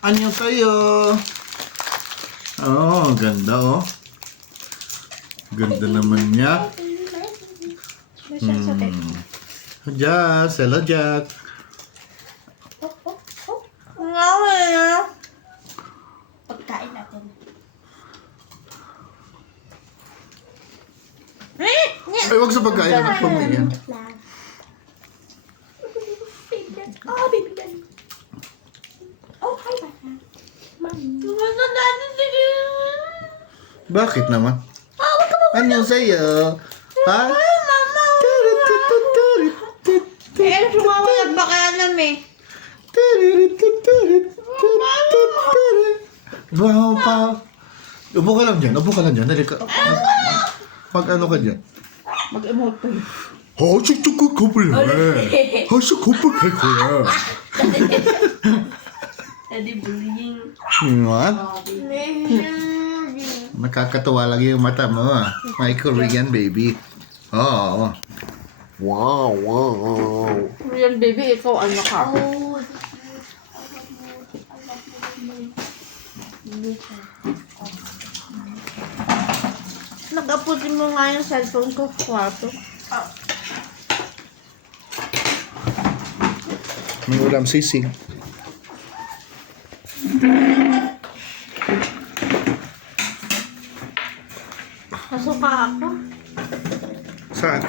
Anyo kayo? Oh, ganda oh. Ganda naman niya. Jack, hello Jack. Pagkain natin. Ay, wag sa pagkain. Pagkain. Oh, baby daddy. Oh, hi, bata. Mami. Bakit naman? Anyo sa'yo? Ha? Eh, ano sumawa ng bakalam eh? Wow, pa. Upo ka lang dyan. Upo ka lang dyan. Dali ka. Pag ano ka dyan? Mag-emote pa yun. How's ko pala? How's ko pala? Daddy bullying. What? Nakakatawa lagi yung mata mo. My Korean baby. Oh. Wow, wow. Yan, baby, ikaw ano ka? Oh. Nag-aputin mo nga yung cellphone ko, kwarto. May ulam sisig. Nasuka ako. Saan?